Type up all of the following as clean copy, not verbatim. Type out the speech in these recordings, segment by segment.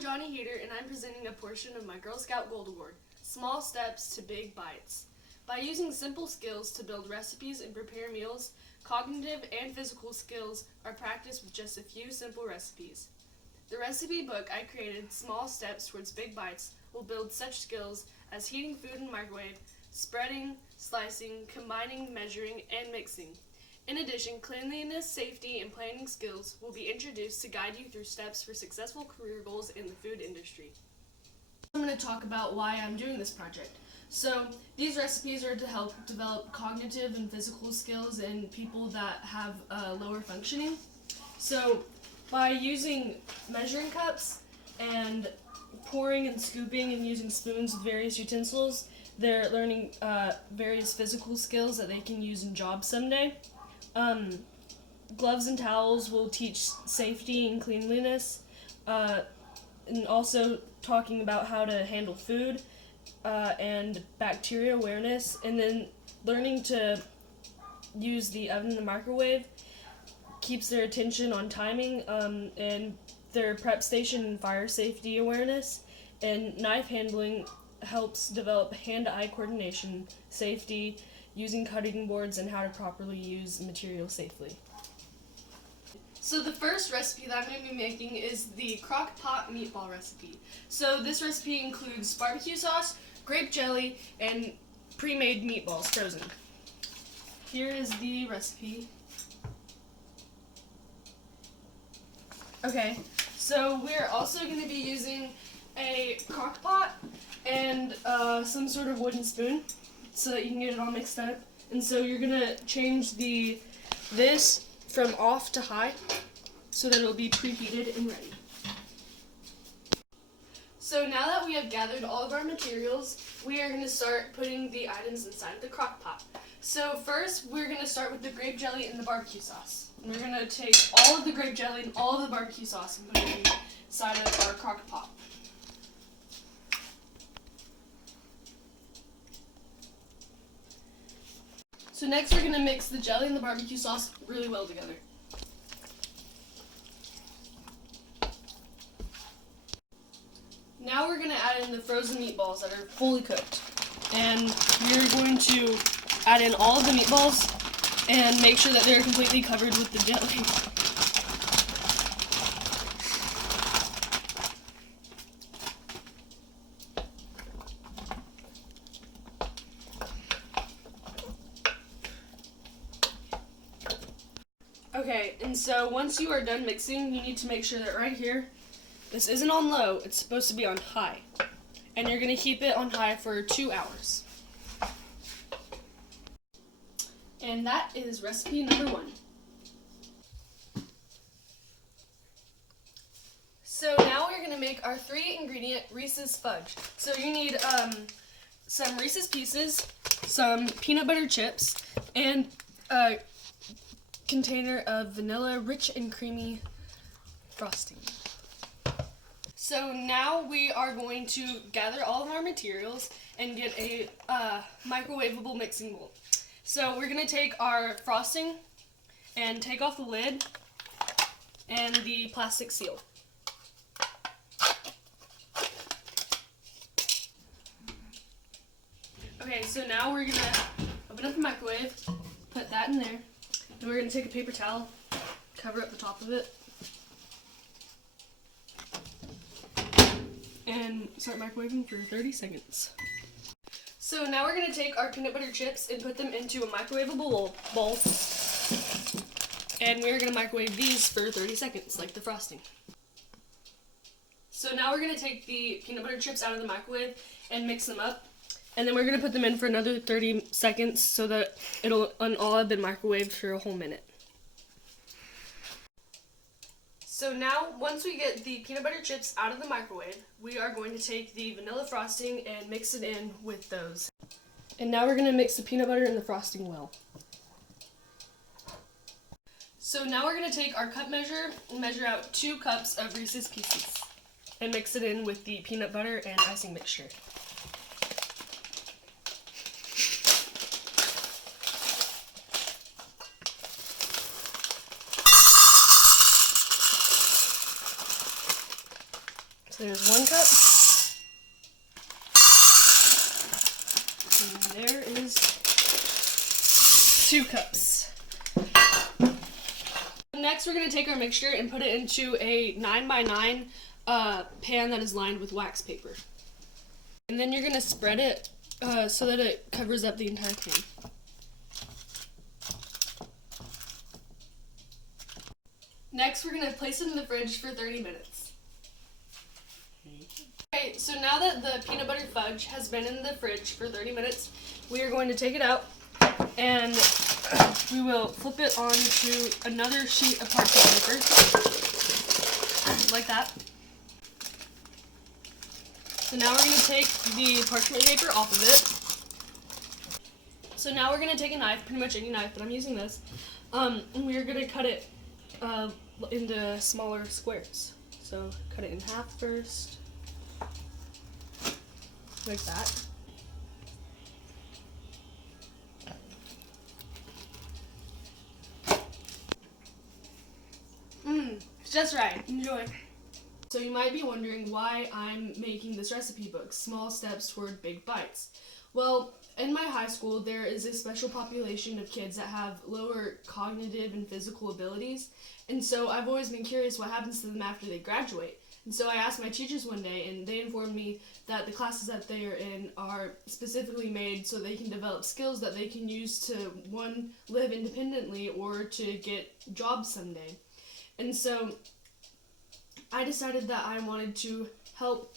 I'm Johnni Hueter, and I'm presenting a portion of my Girl Scout Gold Award, Small Steps to Big Bites. By using simple skills to build recipes and prepare meals, cognitive and physical skills are practiced with just a few simple recipes. The recipe book I created, Small Steps Towards Big Bites, will build such skills as heating food in the microwave, spreading, slicing, combining, measuring, and mixing. In addition, cleanliness, safety, and planning skills will be introduced to guide you through steps for successful career goals in the food industry. I'm going to talk about why I'm doing this project. So, these recipes are to help develop cognitive and physical skills in people that have lower functioning. So, by using measuring cups and pouring and scooping and using spoons with various utensils, they're learning various physical skills that they can use in jobs someday. Gloves and towels will teach safety and cleanliness, and also talking about how to handle food and bacteria awareness, and then learning to use the oven and the microwave keeps their attention on timing and their prep station and fire safety awareness, and knife handling helps develop hand-eye coordination, safety, using cutting boards, and how to properly use material safely. So the first recipe that I'm going to be making is the crock pot meatball recipe. So this recipe includes barbecue sauce, grape jelly, and pre-made meatballs frozen. Here is the recipe. Okay, so we're also going to be using a crock pot and some sort of wooden spoon so that you can get it all mixed up. And so you're going to change this from off to high so that it'll be preheated and ready. So now that we have gathered all of our materials, we are going to start putting the items inside of the crock pot. So first, we're going to start with the grape jelly and the barbecue sauce. And we're going to take all of the grape jelly and all of the barbecue sauce and put it inside of our crock pot. So next we're going to mix the jelly and the barbecue sauce really well together. Now we're going to add in the frozen meatballs that are fully cooked. And we're going to add in all of the meatballs and make sure that they're completely covered with the jelly. Okay, and so once you are done mixing, you need to make sure that right here, this isn't on low, it's supposed to be on high. And you're going to keep it on high for 2 hours. And that is recipe number 1. So now we're going to make our 3-ingredient Reese's fudge. So you need some Reese's Pieces, some peanut butter chips, and a container of vanilla rich and creamy frosting. So now we are going to gather all of our materials and get a microwavable mixing bowl. So we're going to take our frosting and take off the lid and the plastic seal. Okay, so now we're going to open up the microwave, put that in there, and we're going to take a paper towel, cover up the top of it, and start microwaving for 30 seconds. So now we're going to take our peanut butter chips and put them into a microwavable bowl, and we're going to microwave these for 30 seconds, like the frosting. So now we're going to take the peanut butter chips out of the microwave and mix them up, and then we're going to put them in for another 30 seconds so that it'll all have been microwaved for a whole minute. So now, once we get the peanut butter chips out of the microwave, we are going to take the vanilla frosting and mix it in with those. And now we're going to mix the peanut butter and the frosting well. So now we're going to take our cup measure and measure out 2 cups of Reese's Pieces and mix it in with the peanut butter and icing mixture. There's 1 cup. And there is 2 cups. Next, we're going to take our mixture and put it into a 9x9 pan that is lined with wax paper. And then you're going to spread it so that it covers up the entire pan. Next, we're going to place it in the fridge for 30 minutes. Okay, so now that the peanut butter fudge has been in the fridge for 30 minutes, we are going to take it out and we will flip it onto another sheet of parchment paper, like that. So now we're going to take the parchment paper off of it. So now we're going to take a knife, pretty much any knife, but I'm using this, and we're going to cut it into smaller squares. So cut it in half first, like that. It's just right. Enjoy. So you might be wondering why I'm making this recipe book, Small Steps Toward Big Bites. Well, in my high school, there is a special population of kids that have lower cognitive and physical abilities, and so I've always been curious what happens to them after they graduate. And so I asked my teachers one day, and they informed me that the classes that they are in are specifically made so they can develop skills that they can use to, 1, live independently or to get jobs someday. And so I decided that I wanted to help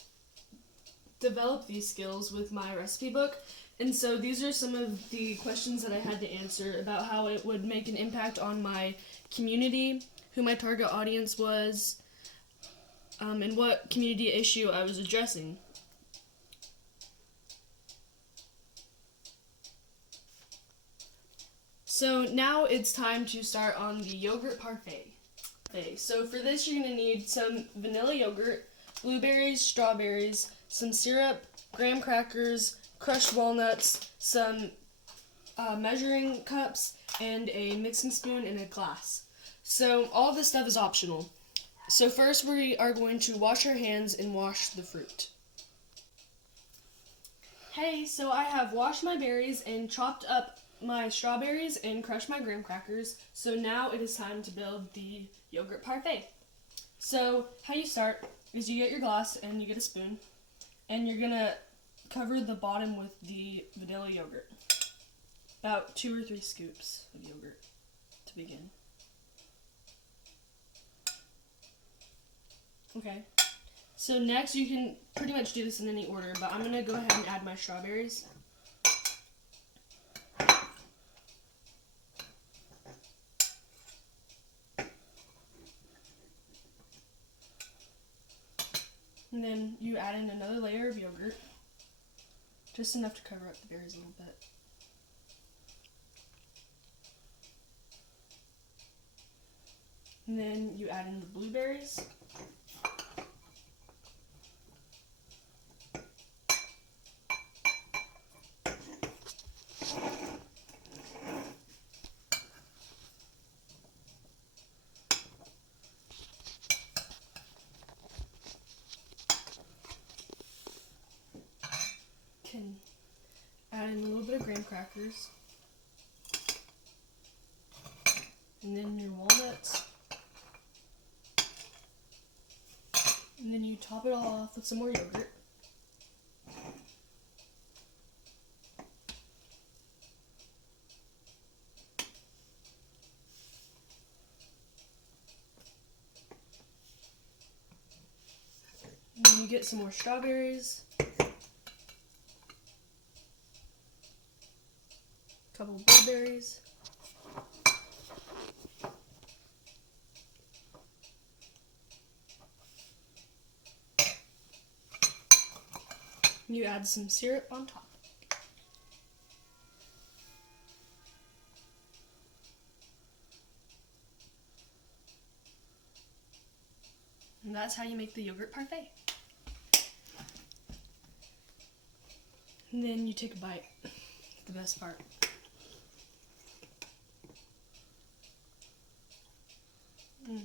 develop these skills with my recipe book. And so these are some of the questions that I had to answer about how it would make an impact on my community, who my target audience was, and what community issue I was addressing. So now it's time to start on the yogurt parfait. So for this, you're going to need some vanilla yogurt, blueberries, strawberries, some syrup, graham crackers, crushed walnuts, some measuring cups, and a mixing spoon and a glass. So all of this stuff is optional. So first we are going to wash our hands and wash the fruit. Hey, so I have washed my berries and chopped up my strawberries and crushed my graham crackers. So now it is time to build the yogurt parfait. So how you start is you get your glass and you get a spoon, and you're gonna cover the bottom with the vanilla yogurt. About 2 or 3 scoops of yogurt to begin. Okay, so next you can pretty much do this in any order, but I'm going to go ahead and add my strawberries. And then you add in another layer of yogurt, just enough to cover up the berries a little bit. And then you add in the blueberries. Can add in a little bit of graham crackers, and then your walnuts, and then you top it all off with some more yogurt. And then you get some more strawberries, couple of blueberries, you add some syrup on top. And that's how you make the yogurt parfait. And then you take a bite, the best part. Mm.